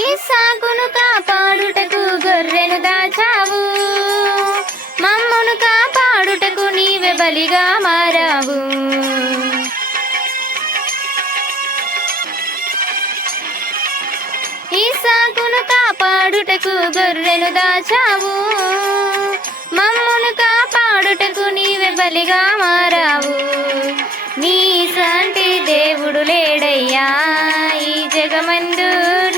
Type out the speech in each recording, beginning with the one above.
ఇస్సాకును కాపాడుటకు గొర్రెను దాచావు, మమ్మును కాపాడుటకు నీవే బలిగా మారావు. ఇస్సాకును కాపాడుటకు గొర్రెను దాచావు, మమ్మును కాపాడుటకు నీవే బలిగా మారావు. నీ సాంటి దేవుడు లేడయ్యా ఈ జగమందు,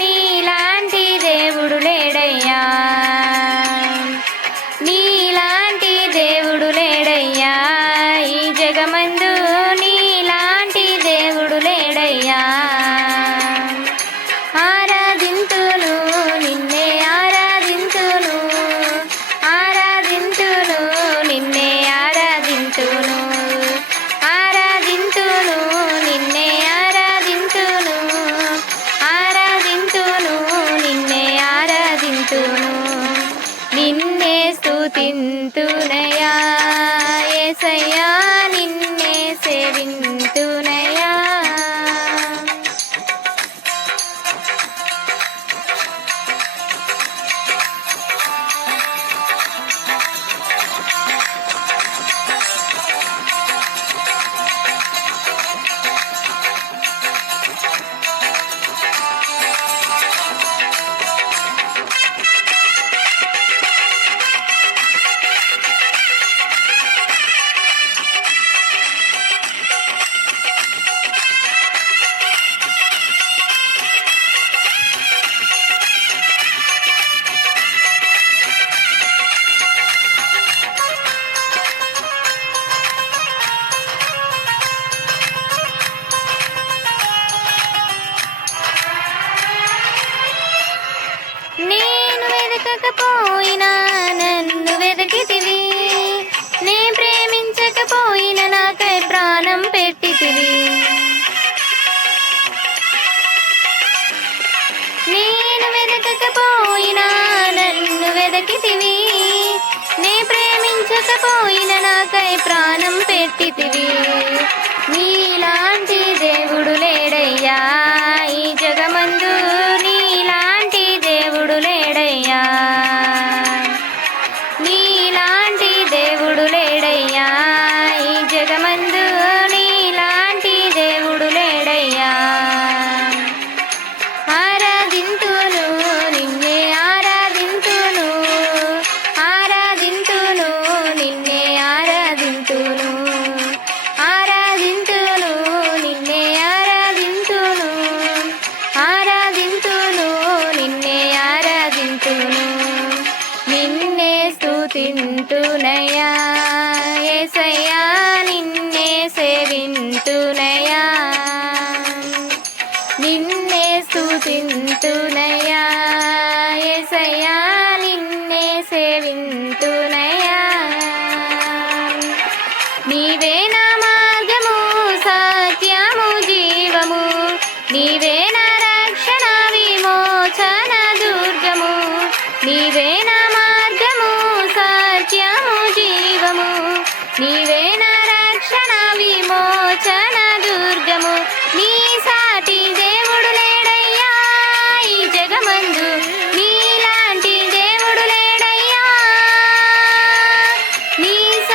నీలాంటి దేవుడు లేడయ్యా, నీలాంటి దేవుడు లేడయ్యా ఈ జగమందు, నీలాంటి దేవుడు లేడయ్యా. ఆరాధింతును నిన్నే ఆరాధింతును, ఆరాధింతును నిన్నే ఆరాధింతును, ఆరాధింతును నిన్నే ఆరాధింతును, ఆరాధింతును నిన్నే ఆరాధింతును. నిన్నే స్తుతింతునయా యేసయ్యా, నిన్నే సేవింతునయా. నేను వెదకకపోయినా నన్ను వెదకితివి, నే ప్రేమించకపోయినా నాకై ప్రాణం పెట్టితివి. నేను వెదకకపోయినా నన్ను వెదకితివి, నే ప్రేమించకపోయినా నాకై ప్రాణం పెట్టితివి. నీలాంటి దేవుడు లేడయ్యా ఈ జగమందు, నీలాంటి దేవుడు లేడయ్యా, నీలాంటి దేవుడు లేడయ్యా ఈ జగమందు, నీలాంటి దేవుడు లేడయ్యా. ఆరాధింతును నిన్నే ఆరాధింతును, ఆరాధింతును నిన్నే ఆరాధింతును, ఆరాధింతును నిన్నే ఆరాధింతును, ఆరాధింతును నిన్నే ఆరాధింతును. నిన్నే స్తుతింతునయా యేసయ్యా, నిన్నే సేవింతునయా, నిన్నే స్తుతింతునయా యేసయ్యా, నిన్నే సేవింతునయా. నీవే నా మార్గము సత్యము జీవము, నీవే నా రక్షణ విమోచన దుర్గము, నీవే నా మార్గము సత్యము జీవము, నీవే నా రక్షణ విమోచన దుర్గము. నీ